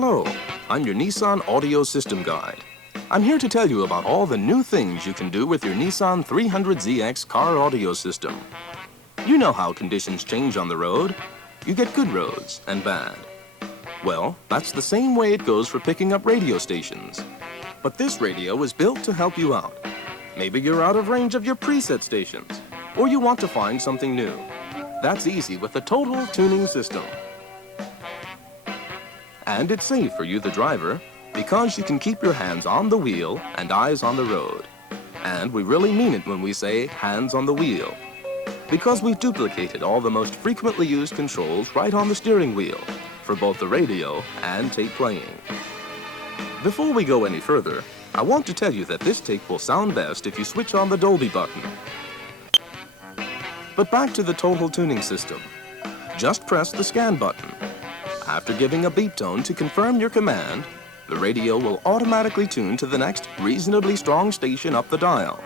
Hello, I'm your Nissan Audio System Guide. I'm here to tell you about all the new things you can do with your Nissan 300ZX car audio system. You know how conditions change on the road. You get good roads and bad. Well, that's the same way it goes for picking up radio stations. But this radio is built to help you out. Maybe you're out of range of your preset stations, or you want to find something new. That's easy with the Total Tuning System. And it's safe for you, the driver, because you can keep your hands on the wheel and eyes on the road. And we really mean it when we say hands on the wheel, because we've duplicated all the most frequently used controls right on the steering wheel for both the radio and tape playing. Before we go any further, I want to tell you that this tape will sound best if you switch on the Dolby button. But back to the Total Tuning System. Just press the scan button. After giving a beep tone to confirm your command, the radio will automatically tune to the next reasonably strong station up the dial.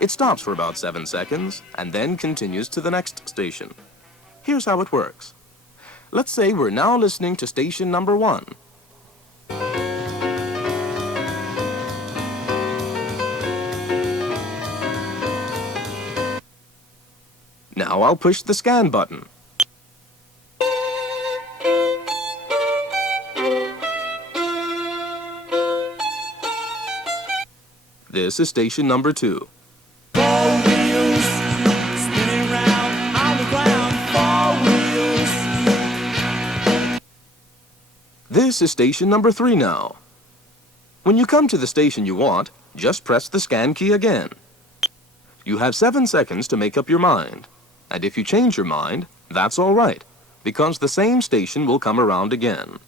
It stops for about 7 seconds and then continues to the next station. Here's how it works. Let's say we're now listening to station number 1. Now I'll push the scan button. This is station number 2. This is station number 3 now. When you come to the station you want, just press the scan key again. You have 7 seconds to make up your mind. And if you change your mind, that's all right, because the same station will come around again.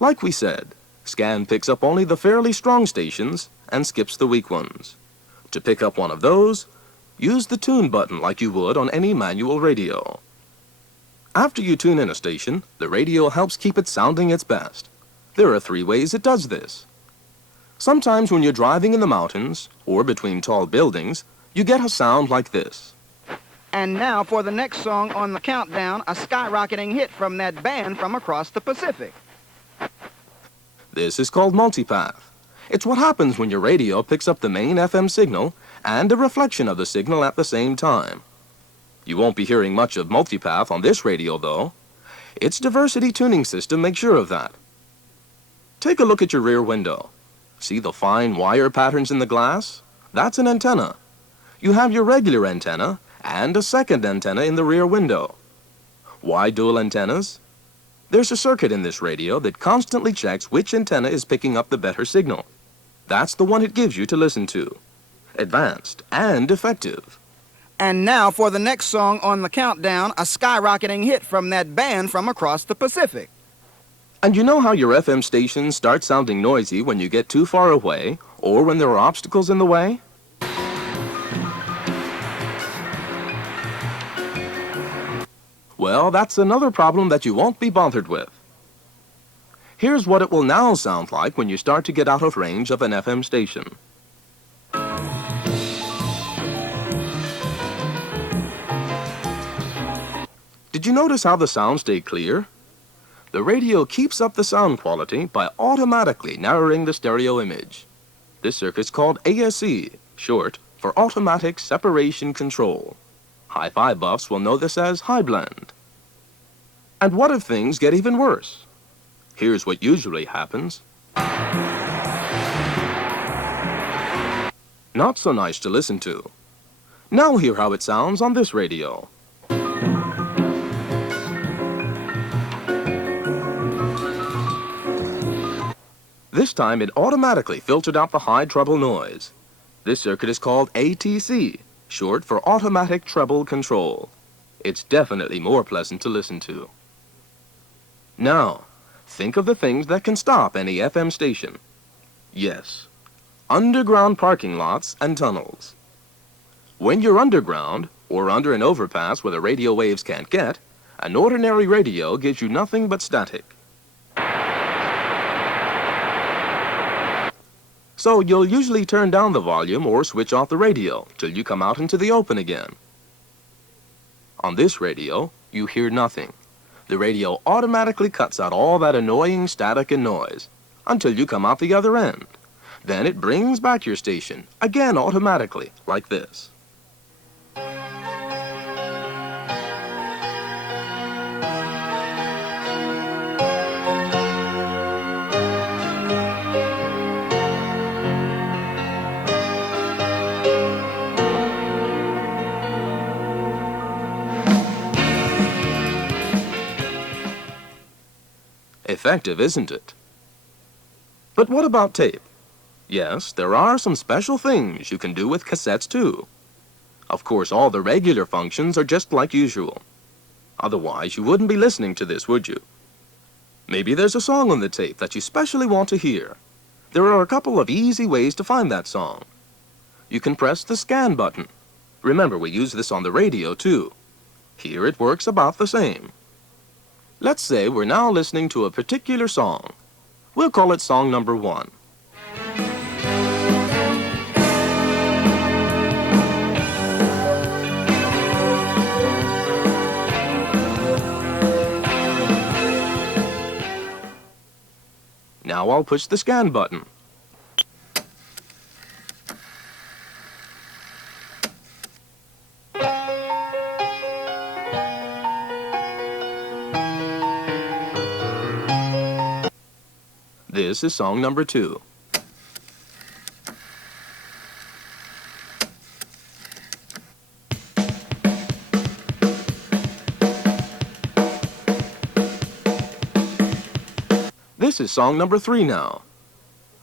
Like we said, scan picks up only the fairly strong stations and skips the weak ones. To pick up one of those, use the tune button like you would on any manual radio. After you tune in a station, the radio helps keep it sounding its best. There are 3 ways it does this. Sometimes when you're driving in the mountains or between tall buildings, you get a sound like this. And now for the next song on the countdown, a skyrocketing hit from that band from across the Pacific. This is called multipath. It's what happens when your radio picks up the main FM signal and a reflection of the signal at the same time. You won't be hearing much of multipath on this radio, though. Its diversity tuning system makes sure of that. Take a look at your rear window. See the fine wire patterns in the glass? That's an antenna. You have your regular antenna and a second antenna in the rear window. Why dual antennas? There's a circuit in this radio that constantly checks which antenna is picking up the better signal. That's the one it gives you to listen to. Advanced and effective. And now for the next song on the countdown, a skyrocketing hit from that band from across the Pacific. And you know how your FM stations start sounding noisy when you get too far away or when there are obstacles in the way? Well, that's another problem that you won't be bothered with. Here's what it will now sound like when you start to get out of range of an FM station. Did you notice how the sound stayed clear? The radio keeps up the sound quality by automatically narrowing the stereo image. This circuit's called ASC, short for Automatic Separation Control. Hi-fi buffs will know this as high blend. And what if things get even worse? Here's what usually happens. Not so nice to listen to. Now hear how it sounds on this radio. This time it automatically filtered out the high treble noise. This circuit is called ATC, short for Automatic Treble Control. It's definitely more pleasant to listen to. Now, think of the things that can stop any FM station. Yes, underground parking lots and tunnels. When you're underground, or under an overpass where the radio waves can't get, an ordinary radio gives you nothing but static. So you'll usually turn down the volume or switch off the radio till you come out into the open again. On this radio, you hear nothing. The radio automatically cuts out all that annoying static and noise until you come out the other end. Then it brings back your station, again automatically, like this. Effective, isn't it? But what about tape? Yes, there are some special things you can do with cassettes too. Of course, all the regular functions are just like usual. Otherwise, you wouldn't be listening to this, would you? Maybe there's a song on the tape that you specially want to hear. There are a couple of easy ways to find that song. You can press the scan button. Remember, we use this on the radio too. Here it works about the same. Let's say we're now listening to a particular song. We'll call it song number 1. Now I'll push the scan button. This is song number 2. This is song number 3 now.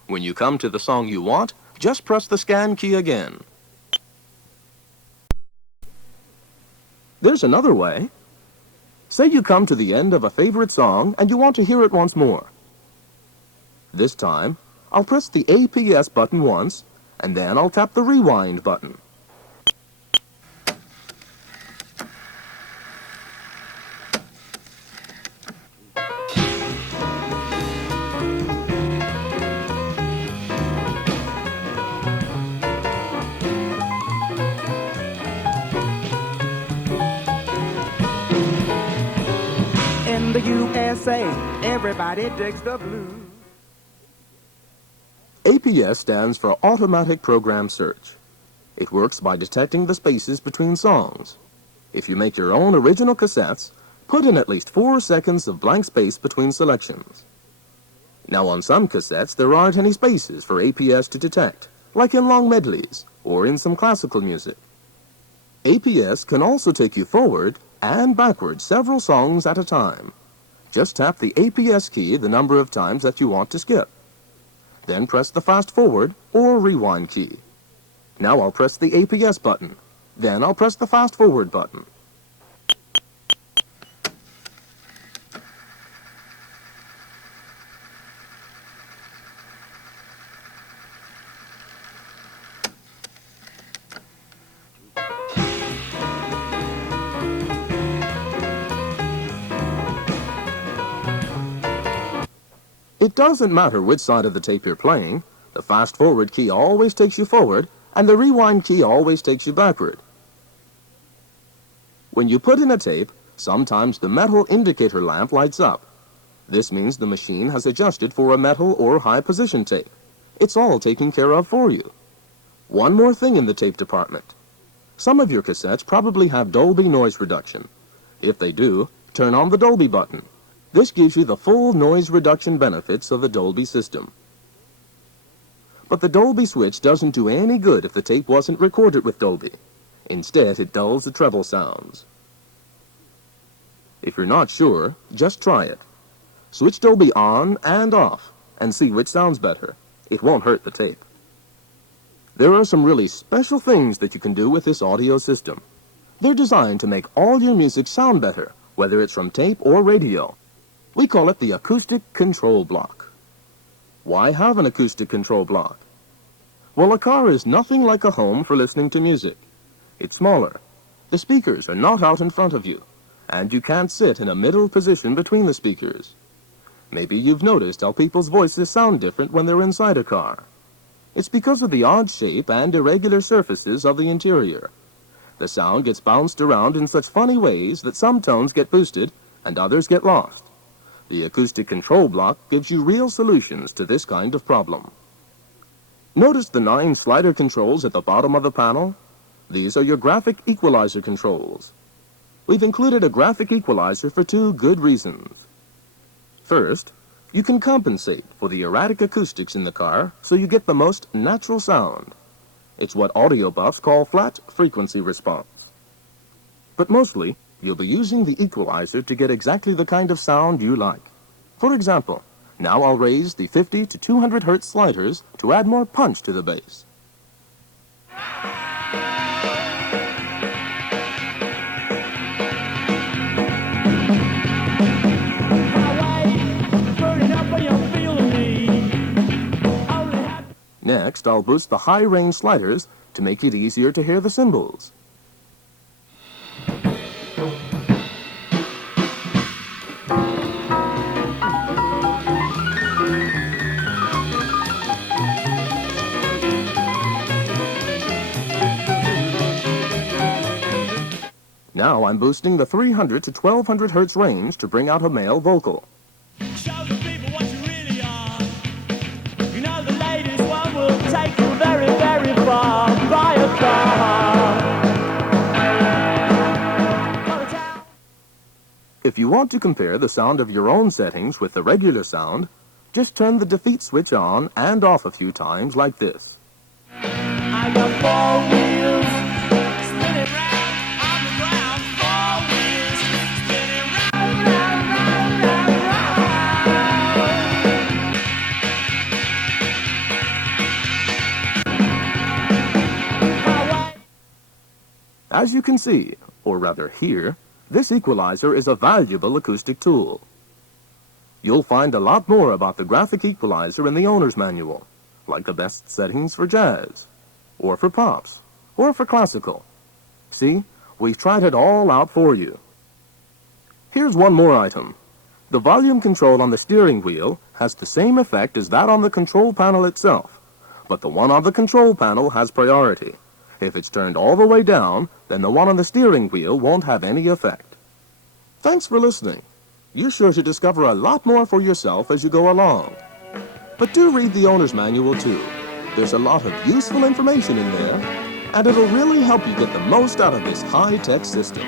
When you come to the song you want, just press the scan key again. There's another way. Say you come to the end of a favorite song and you want to hear it once more. This time, I'll press the APS button once, and then I'll tap the rewind button. In the USA, everybody digs the blues. APS stands for Automatic Program Search. It works by detecting the spaces between songs. If you make your own original cassettes, put in at least 4 seconds of blank space between selections. Now on some cassettes there aren't any spaces for APS to detect, like in long medleys or in some classical music. APS can also take you forward and backward several songs at a time. Just tap the APS key the number of times that you want to skip. Then press the fast forward or rewind key. Now I'll press the APS button. Then I'll press the fast forward button. It doesn't matter which side of the tape you're playing. The fast-forward key always takes you forward, and the rewind key always takes you backward. When you put in a tape, sometimes the metal indicator lamp lights up. This means the machine has adjusted for a metal or high-position tape. It's all taken care of for you. One more thing in the tape department. Some of your cassettes probably have Dolby noise reduction. If they do, turn on the Dolby button. This gives you the full noise reduction benefits of the Dolby system. But the Dolby switch doesn't do any good if the tape wasn't recorded with Dolby. Instead, it dulls the treble sounds. If you're not sure, just try it. Switch Dolby on and off and see which sounds better. It won't hurt the tape. There are some really special things that you can do with this audio system. They're designed to make all your music sound better, whether it's from tape or radio. We call it the acoustic control block. Why have an acoustic control block? Well, a car is nothing like a home for listening to music. It's smaller. The speakers are not out in front of you, and you can't sit in a middle position between the speakers. Maybe you've noticed how people's voices sound different when they're inside a car. It's because of the odd shape and irregular surfaces of the interior. The sound gets bounced around in such funny ways that some tones get boosted and others get lost. The acoustic control block gives you real solutions to this kind of problem. Notice the 9 slider controls at the bottom of the panel? These are your graphic equalizer controls. We've included a graphic equalizer for 2 good reasons. First, you can compensate for the erratic acoustics in the car so you get the most natural sound. It's what audio buffs call flat frequency response. But mostly, you'll be using the equalizer to get exactly the kind of sound you like. For example, now I'll raise the 50 to 200 Hz sliders to add more punch to the bass. Next, I'll boost the high-range sliders to make it easier to hear the cymbals. Now I'm boosting the 300 to 1200 Hz range to bring out a male vocal. Show the people what you really are. You know the latest one will take you very, very far by a car. If you want to compare the sound of your own settings with the regular sound, just turn the defeat switch on and off a few times like this. I got 4 wheels spinning round on the ground. 4 wheels spinning round, round, round, round, round. As you can see, or rather hear, this equalizer is a valuable acoustic tool. You'll find a lot more about the graphic equalizer in the owner's manual, like the best settings for jazz, or for pops, or for classical. See, we've tried it all out for you. Here's one more item. The volume control on the steering wheel has the same effect as that on the control panel itself, but the one on the control panel has priority. If it's turned all the way down, then the one on the steering wheel won't have any effect. Thanks for listening. You're sure to discover a lot more for yourself as you go along. But do read the owner's manual too. There's a lot of useful information in there, and it'll really help you get the most out of this high-tech system.